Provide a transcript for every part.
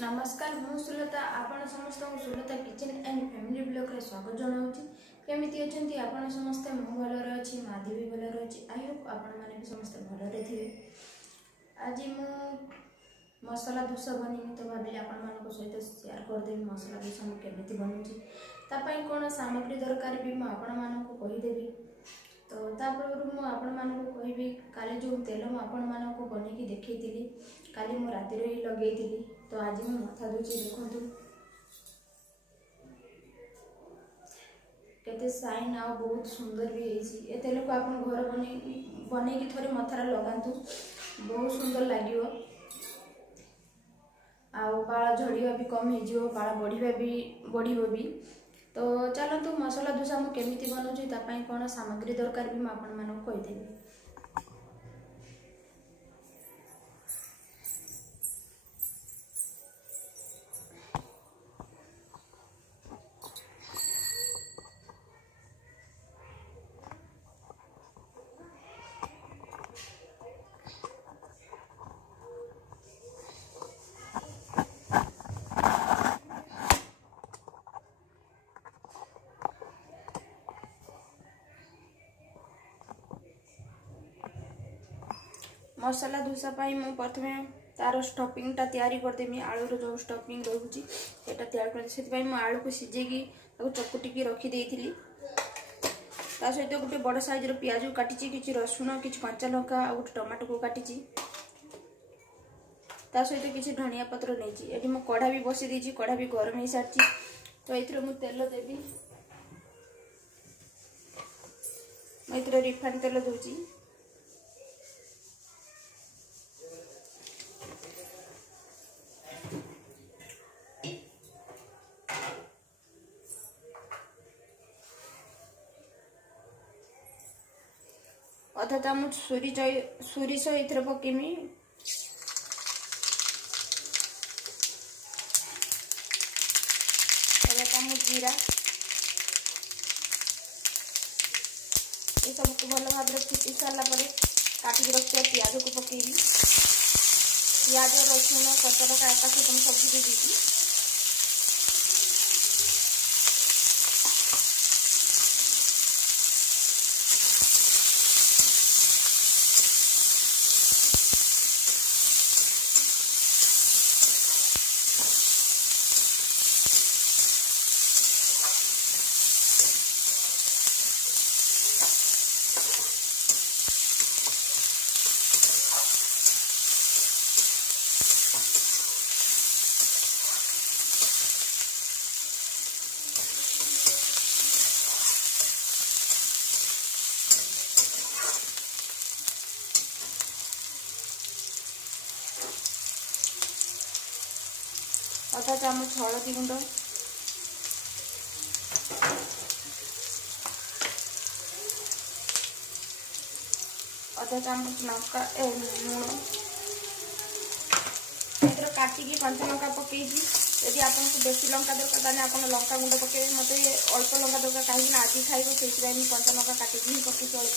नमस्कार मु सुलता आपण समस्त Sulata kitchen and family blog रे स्वागत जनाऊँ केमिति अछंती आपण समस्त मु भलर अछि मादी भी भलर अछि आई होप आपण माने भी समस्त भलर थिबे। आज मु मसाला दोसा बनिमी तो भाबिले आपण मानको सहित शेयर कर देबी मसाला दोसा मु केमिति बनुची ता पई कोन सामग्री दरकार भी मु आपण मानको कहि देबी। तो तापर मु आपण मानको कहबी काले जो तेल मु आपण मानको बने की देखैतिली काली मु राति रे ही लगेइतिली तो आज मु माथा दोची देखंतु केते साइन आ बहुत सुंदर भी हेसी। ए तेल को आपण घर बने की थोड़े मथारा लगांतु बहुत सुंदर लागियो आ बाल झड़िया भी कम हेजियो बाल बढ़िबो भी। तो चलतु मसाला दोसा मु केमिति बनउची ता पई कोन सामग्री दरकार भी म आपण मानको कहि देबी। मसाला दोसा पाई मु प्रथमे तार स्टफिंग ता तैयारी करदेमी आलू रो जो स्टफिंग रहउची एटा तैयार कर सेति पाई मु आलू को सिजेगी ताको चकुटी की रखी देइथिली। ता सहित गोटे बड़ साइज रो प्याज काटिची किछि रसुन किछि कच्चा लंका आ गोटे टमाटो को काटिची ता सहित किछि धनिया पत्र नेची। एटी मु कढ़ा भी बसी देची कढ़ा भी गरम हे सारची तो एथिरे मु तेल देबी मु एथिरे रिफाइन तेल दोची अधा चामच सोरिष एथरे पकेमी अधा चामच जीरा ये सब को भल भाव फिटी सारा पर काटिक रखिया प्याज को पकेबी प्याज रसुन कच्चा लंका एका सहित सब दे देती आधा चामच हलदी गुंड आधा चामच लंका लुण एथर काटिकी कंचा लंका पकेजी यदि आपन को बेसी लंका दरकार ताने आपन लंका गुंड पके मते अल्प लंका दरकार काहे ना आदि खाइबो सेति मैं कंचा लंका काटिकी पकेची अल्प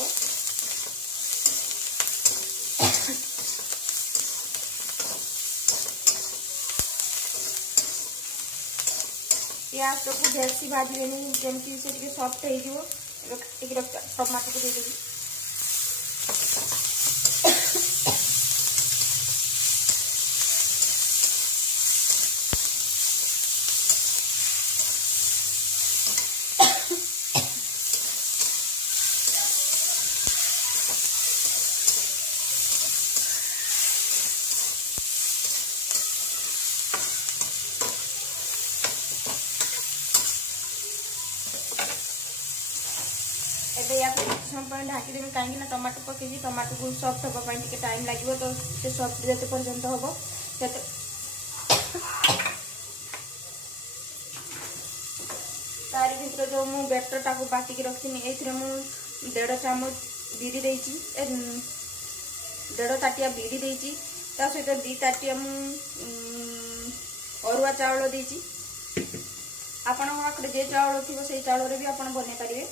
प्याज को बेसी भाजबेनी जमती से सॉफ्ट हो टमाटो को देदेवी एबे या समय ढाकी देबी कहीं ना टमाटो पकेजी टमाटो को सॉफ्ट होबा पई टिके टाइम लागिवो तो से सॉफ्ट जते पर्यंत होबो तते तारी भितर जो मु बैटर टाको बाटी के रखिनी एथरे मु 1.5 चामच बिरी देइची 1.5 ताटिया बिरी देइची ता सहित 2 ताटिया मु अरुआ चावल देइची आपण पाखरे जे चावल थिबो से चावल रे भी आपण बने परिबे।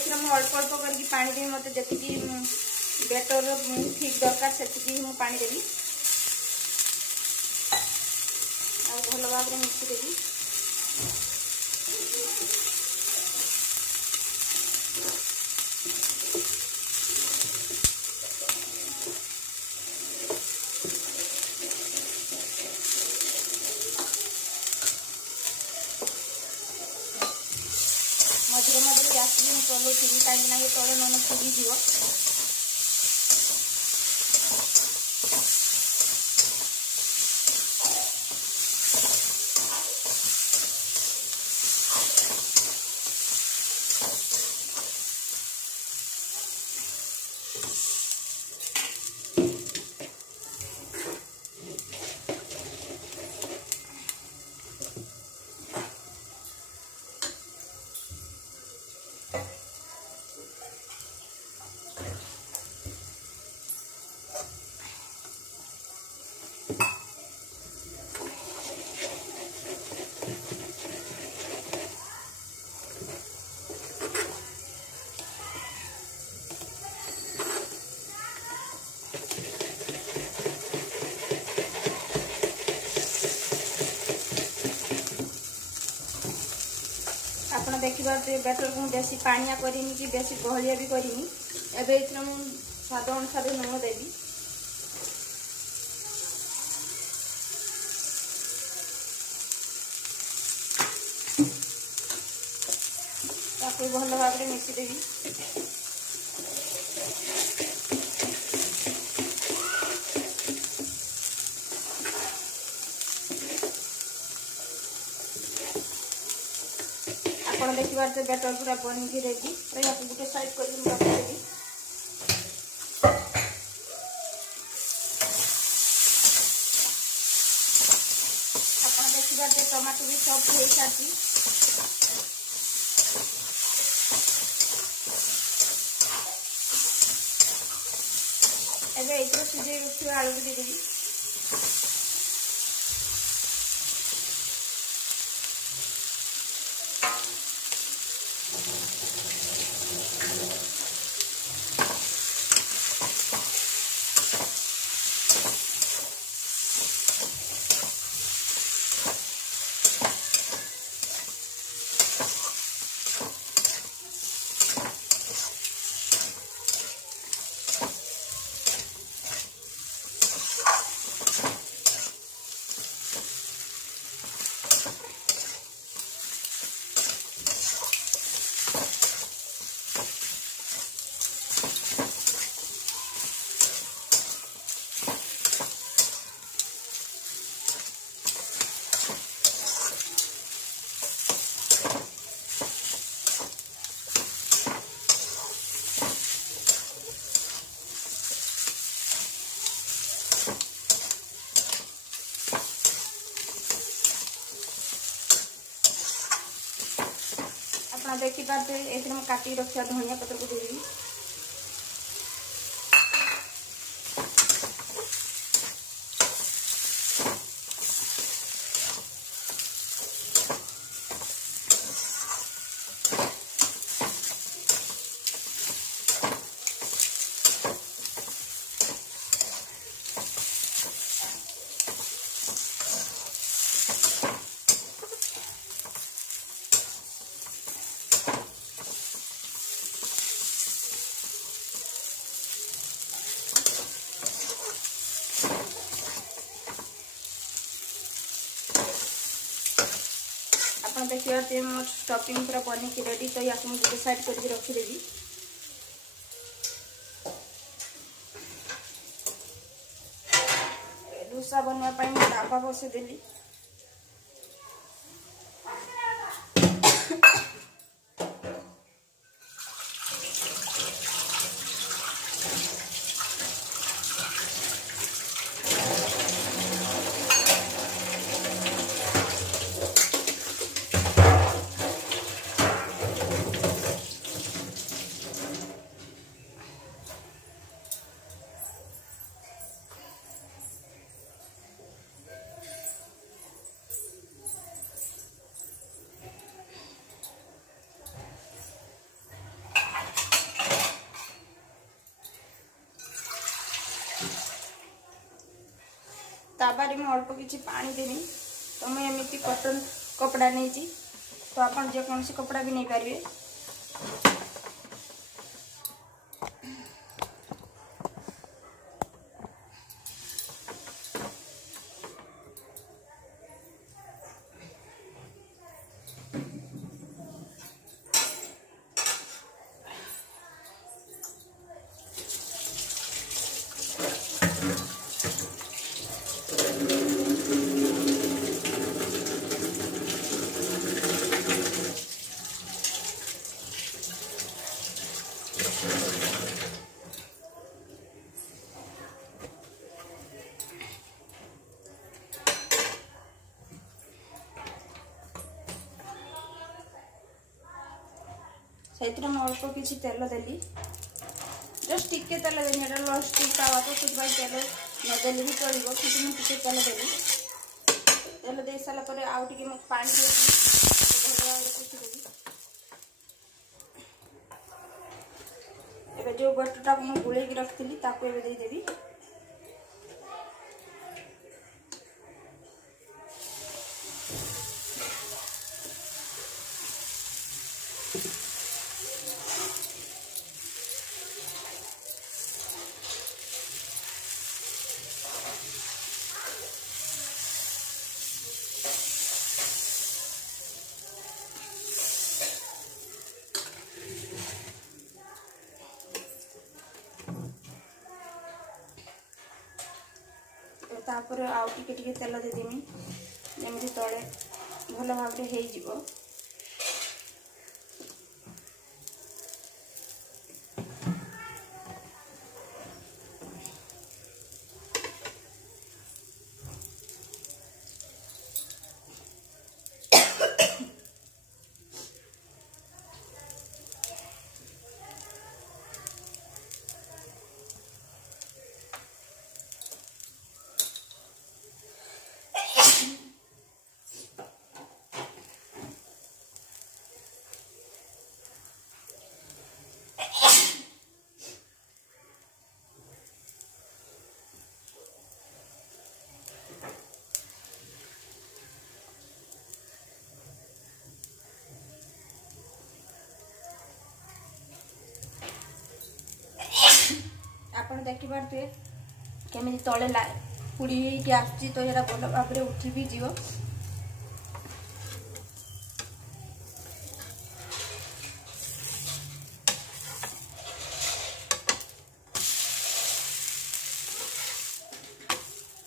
एथर मु अल्प अल्प करके पानी देवी मते जतिकी बैटर ठीक दरकार सेतिकी मु पानी देवी आ भल भाव में मिक्स देवी। मझे मझे गैस भी चलो कहीं ये तले नन सीझी जीव। देखिए बैटर को बेसी पानिया करनी कि बेसी बहलिया भी करनी। एवं मुझे स्वाद अनुसार लुण देवी। भल भाव में मिशिदेवी। आप देखिए बैटर पूरा बन की रेडी तो यहाँ गोटे साइड कर रखिदेवी। आप देखिए टमाटो भी सॉफ्ट हो सारी। एवं ये सीझे रखिए आलू भी देदेवी। देखी पारे ये काटी रखा धनिया पत्र को देवी। देखिए मोर स्टफिंग पूरा बन की रेडी तो या गोटे साइड करके रखिदेवी। डोसा बनवाई डाबा बसईदेली। ताबारे मैं अल्प किसी पानी देनी। तो मैं एमती कॉटन कपड़ा नहीं, तो आप जेकोसी कपड़ा भी नहीं पारे। से अल्प किसी तेल देली, जस्ट टिके तेल देनी, लस्टिक तावा तो से तेल नदेली भी चलो कि टिके तेल देली। तेल दे सारापर आउ टे पानी देवी। एबे जो बटरटा मुझे गुले रखी देदेवी। तापर आउ टिके तेल देदेमी, जमी तले भल भाव हो। देखी पारे केमी तले पुड़ी आसती, तो यहाँ भल भाव उठी भी जीव।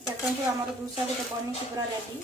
देखो आमर दूसरा गोटे बनी पूरा रेडी।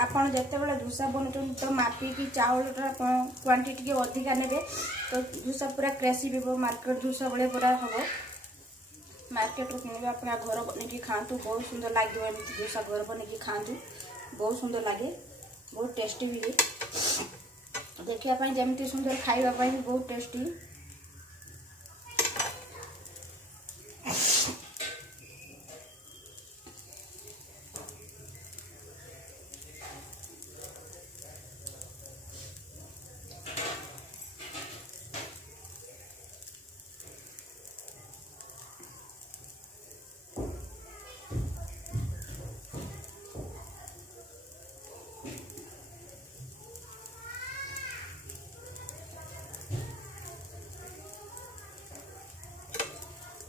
आपन जिते बड़े धूसा बनाऊँ तो मापिकी चाउल क्वांटिटी के अधिका ने, तो धूसा पूरा क्रेसी भी मार्केट धूसा भाई पूरा हम। मार्केट किणवे अपना घर बन खातु, बहुत सुंदर लगे। एमती धूसा घर बन खातु, बहुत सुंदर लगे, बहुत टेस्टी भी देखापी, जमी सुंदर खावाई भी बहुत टेस्टी।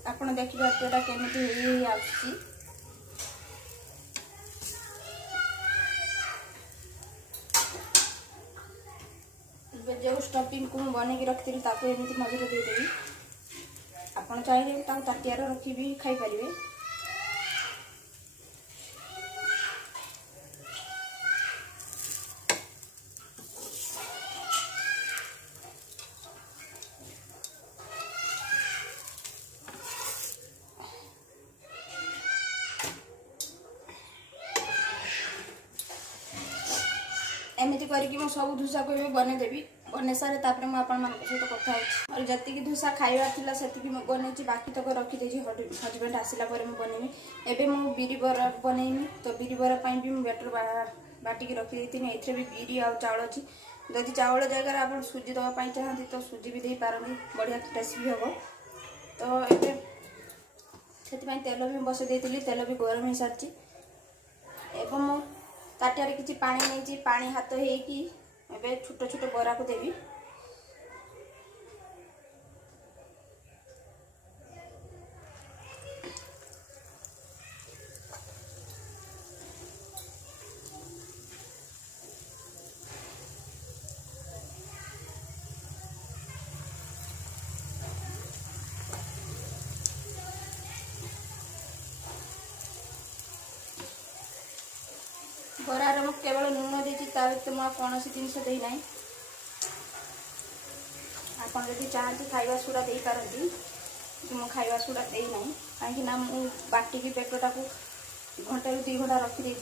आपण देखिए एटा केमिति आसी। जो स्टफिंग को बन रखी एमती मझे देदेवी। आपड़ चाहिए ताटियार रखी भी खाई पारे। करके मैं सब धूसा को बनईदेवी बन सारे तापर मुझे आपण सहित कथा और जी धूसा खाइबार था से बनई बाकी तक रखी हजबैंड आसला बनईमी एवं मुझे बिरी बरा बनईमी तो बिरी बरा भी मुझे बेटर बाटिकी रखी ए भी बिरी आ चाउल अच्छी जदि चाउल जगह आप सुजी दवाई चाहती तो सुजी भी दे पारती बढ़िया टेस्ट भी हम तो ये से तेल भी बसई देती तेल भी गरम हो सारी एवं मु ताटियारे किसी पानी नहीं पानी हाथ होगी छोट छोट बरा को देवी बरार मु केवल लुण देती कौन जिनस देना आपड़ी चाहती खाଇବା सोडा दे पारती कि खाଇବା सोडा देना कहीं बाटिकी पेटटा को घंटे रू 2 घंटा रखी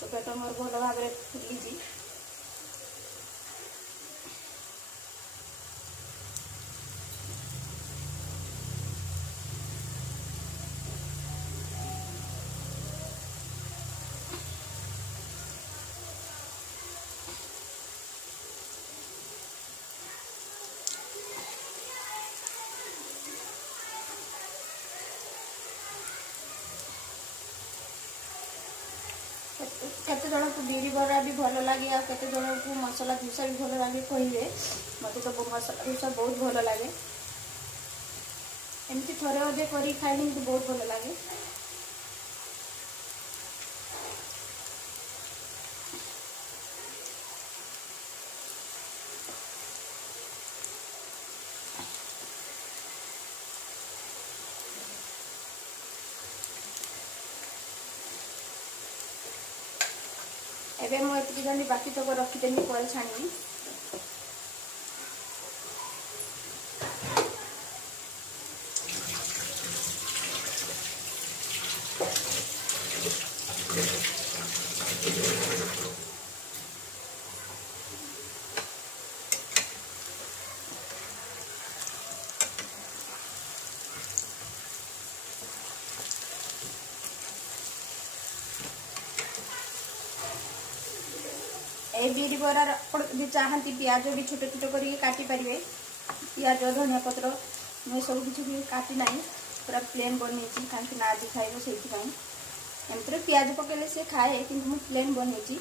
तो पेट मोर भल भाव फुली केते जन को बिरी बरा भी भल लगे आ केते जन को मसला धूसा भी भल लगे कहे मत तो मसला धूसा बहुत भल लगे एमती थोड़े अधे कर खाइले मत बहुत भल लगे एवं मुझे जानी बाकी तक रखीदेमी पर छाणी ए बिरी बरार भी चाहती प्याज भी छोट छोट करके काटी पारे प्याज धनिया पत्र मुझे सब किसी भी काटी ना पूरा प्लेन बनई कहीं आज खाइब से एमती प्याज पकड़े से खाए कि मुझे प्लेन बनई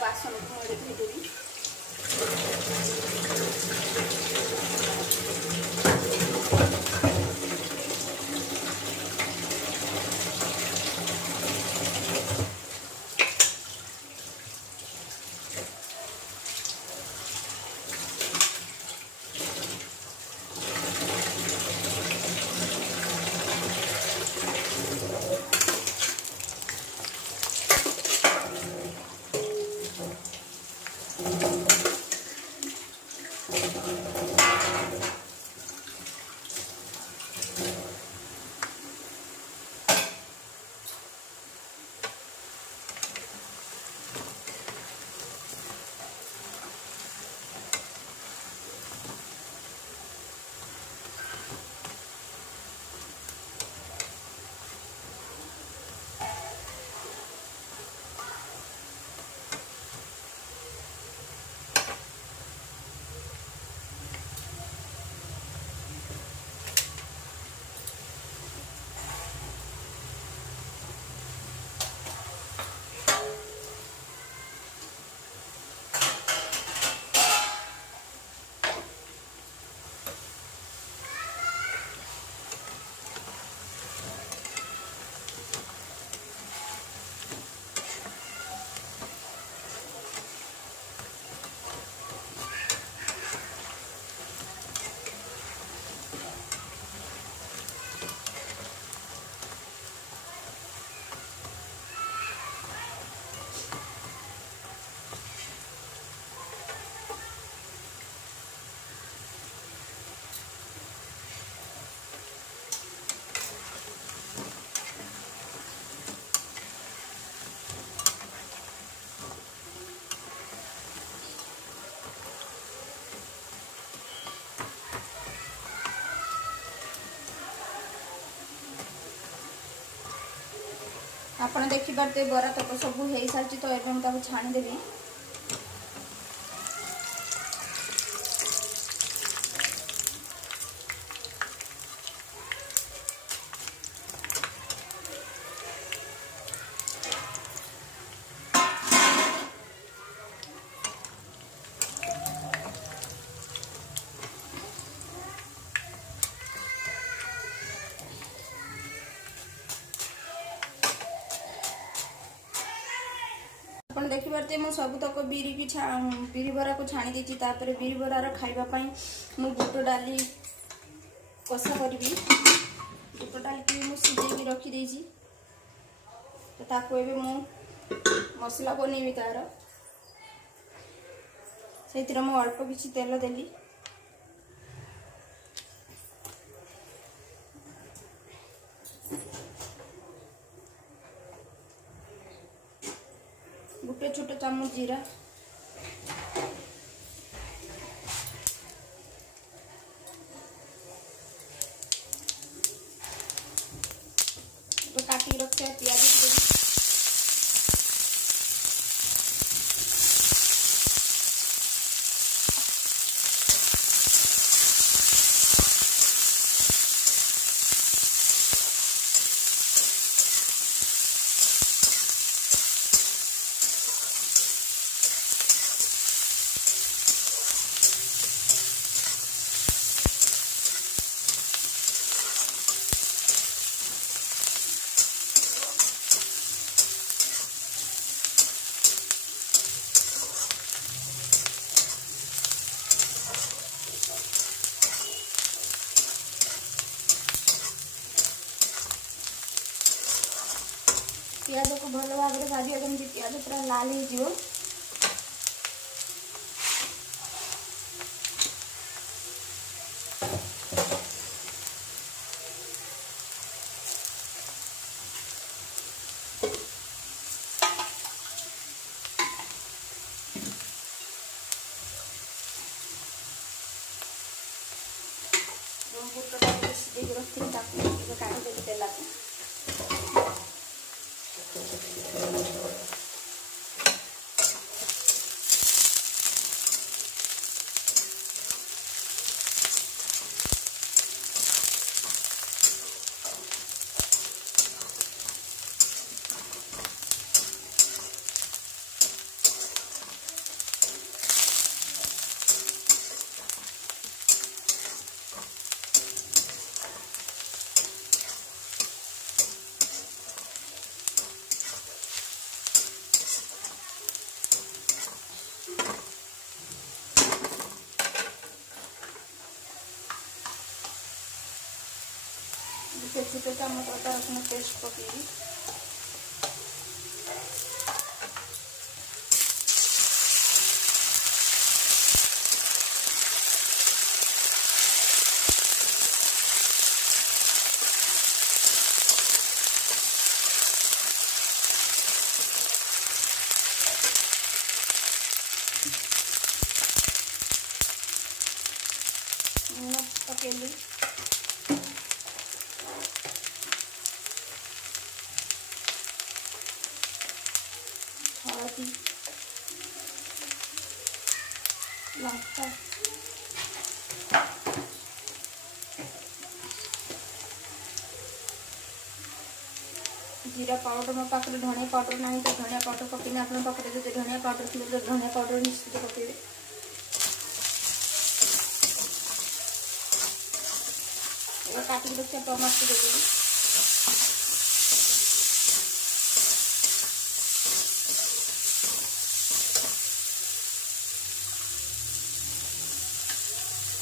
बासन को मुझे धोदेवी ଆପଣ ଦେଖିପାରୁଥିବେ ବରା ତକ ସବୁ ହେଇସାରିଛି। ତ ଏବେ ମୁଁ ତାକୁ ଛାଣିଦେବି। ଆପଣ ଦେଖିପାରୁଥିବେ ମୁଁ ସବୁତକ ବିରି ବରାକୁ ଛାଣି ଦେଇଛି। ତାପରେ ବିରି ବରାର ଖାଇବା ପାଇଁ ମୁଁ ବୁଟ ଡାଲି କଷା କରିବି। ବୁଟ ଡାଲିକି ମୁଁ ସିଝେଇକି ରଖିଦେଇଛି। ତ ତାକୁ ଏବେ ମୁଁ ମସଲା ବନେଇବି ତାର। ସେଇଥିରେ ମୁଁ ଅଳ୍ପ କିଛି ତେଲ ଦେଲି। गोटे छोटे चामच जीरा, तो काटी रखते प्याज देवी। प्याज को भल भाव में भाजा जमी प्याज पूरा लाल हो। बुट डाल सीधे रखी काटिदेवी तेल को। छोटे चामच अदा रसुण पेस्ट पकेबी। लूण पकेली। हल्दी, लंका, जीरा पाउडर मो पाखे धनिया पाउडर ना तो धनिया पाउडर पकईने आप पाखे जो धनिया पाउडर थी तो धनिया पाउडर निश्चित पकेबे। काटिक रखा टमाटर देदेवी।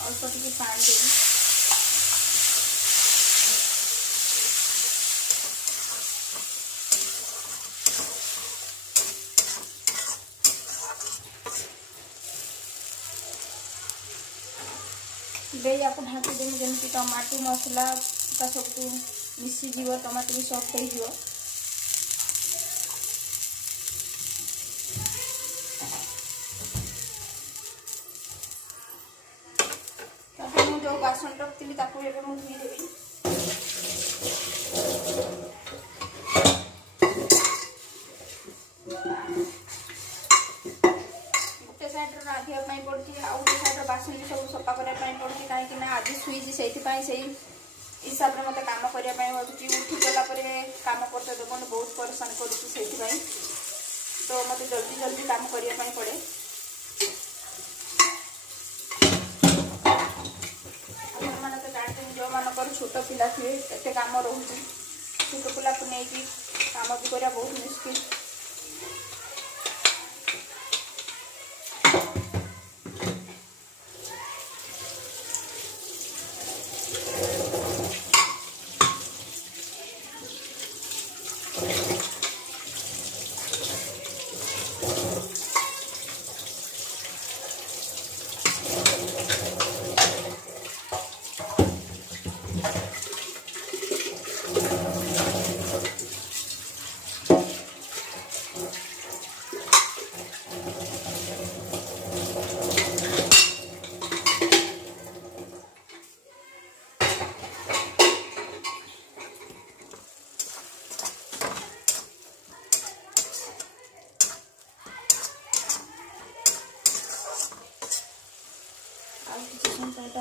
अल्प टिके पानी देवी। या ढाँकी देवी जमी टमाटो मसला सब मिसी जीव। टमाटो भी सॉफ्ट हो। जो बासन रखी धोईदेवी। पड़ी आउ साइड बासन भी सब सफा करने पड़ी कहीं आज सुईज से हिसाब से मत काम करने उठी गला काम करते देव मैंने बहुत परेशान करुँच तो मत जल्दी जल्दी काम करने पड़े। मैंने तो जानते जो मानकर छोट पिला थे एत काम रोचे छोट पिला को लेकिन काम भी करवा बहुत मुश्किल।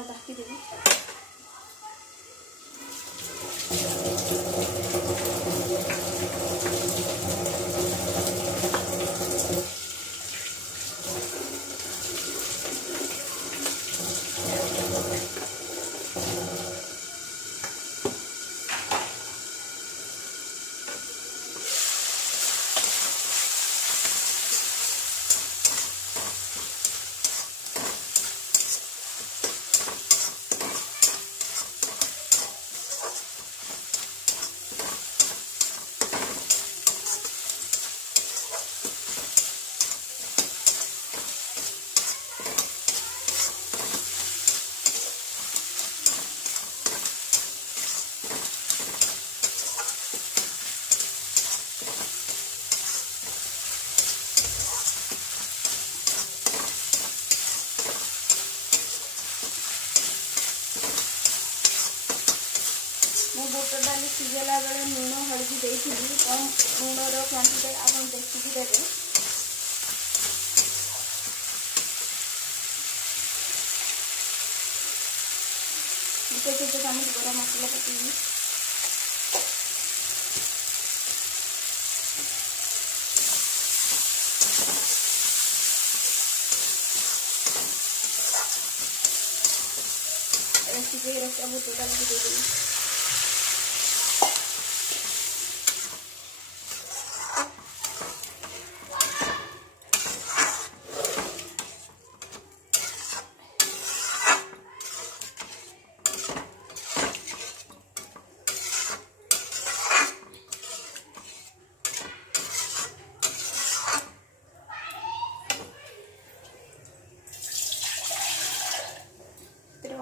ढाकी देवी बुट डाली सीझेला बेले लुण हल्दी देती कम लुणर क्वांटिटी आप देखिकी देवे। गोटे छोटे चामच गरम मसला पकेबी रखा बुट डाली देदेवी।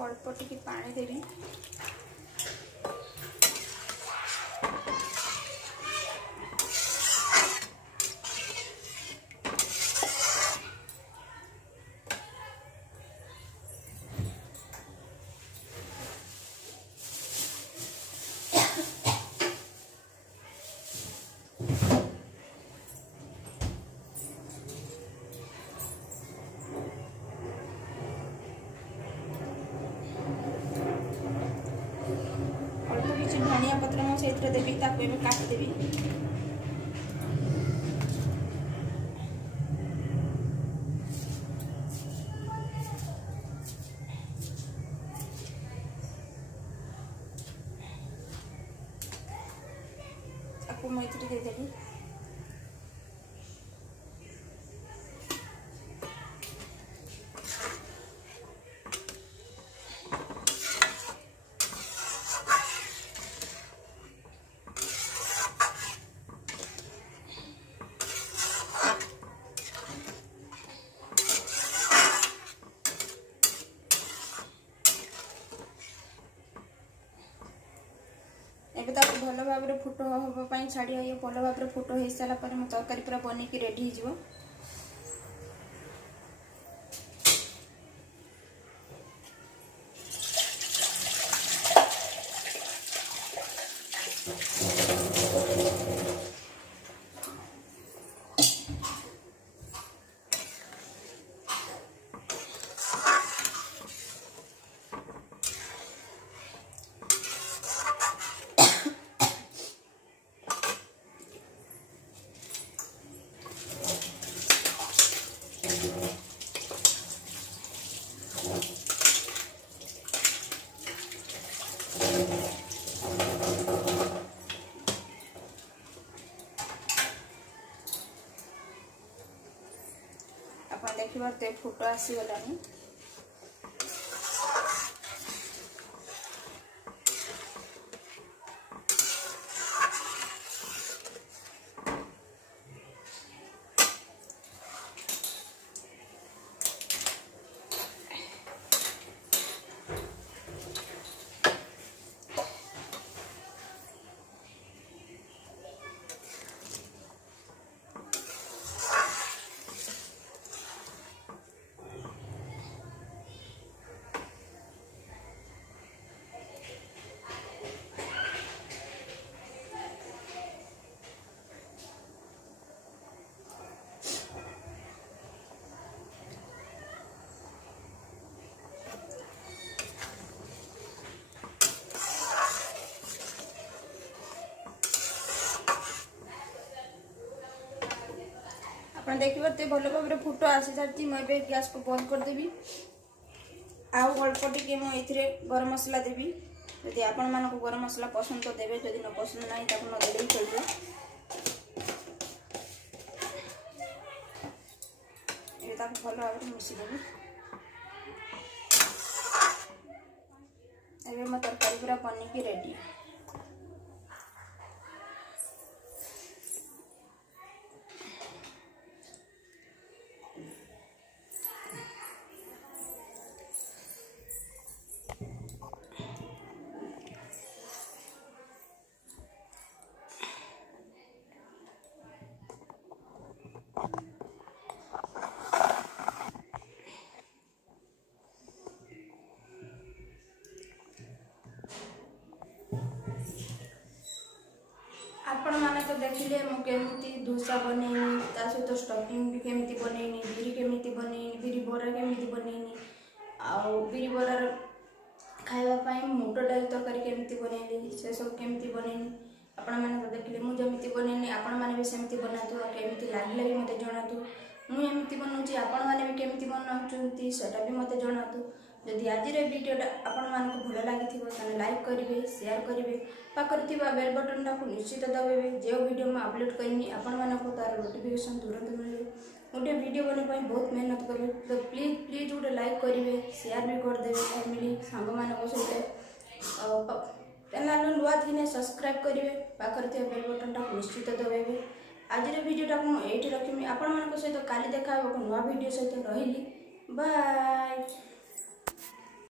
अल्प टिके पानी देवी धनिया पत्र मुझे देवी काटिदेवी। आपको मैत्री देदेवी। एबे ताको भल भाव में फुट हाँपाई छाड़ी ये भल भाव में फुट हो सारा पर मो तरकारी पूरा बनईकी रेडी हो। देखिए फुट आसीगलानी। आप देखिए भल भाव फुट आसी सारी मुझे गैस को बंद करदेवी। आउ अल्प टे मुझे गरम मसला देवी। यदि आपण मानक गरम मसला पसंद तो देवे, जदि न पसंद ना न देवे चलिए। भल भाव मिसीदेवी। एवं मो तरकारी पूरा बनिकी रेडी। आपण मैंने तो देखिले मुझे डोसा बनईनी, ता सहित स्टफिंग भी केमी बनईनी, बिरी केमी बनईनी, बिरी बरा केमी बनईनी, आउ बिरी बरार खावाई मुग डाल तरकारी केमी बनईली से सब केमी बनईनी। आपण मैंने तो देखिले मुझे बनईनी, आपण मैंने भी सेमती बनातु। केमी लगे भी मत जनातु। मुझे बनाऊँगी, आपण मैंने भी केमी बनाऊँ सेटा भी मत जनातु। जदि आज वीडियोटा आपण मानक भल लगी लाइक करेंगे, शेयर करेंगे, पाखरे बेल बटन टाक निश्चित दबाइबे। जो वीडियो मैं अपलोड करनी आपण मानक तार नोटिफिकेशन तुरंत मिले। गोटे वीडियो बनने बहुत मेहनत करें, तो प्लीज प्लीज गोटे लाइक करेंगे, शेयर भी करदे फैमिली सांग मान सहित। चैनल नुआ थी सब्सक्राइब करेंगे, पाखरे बेल बटन टाक निश्चित दबाइबे। आज वीडियोटा मुझे रखी आपण मान सहित काली देखा नुआ वीडियो सहित रही। बाय।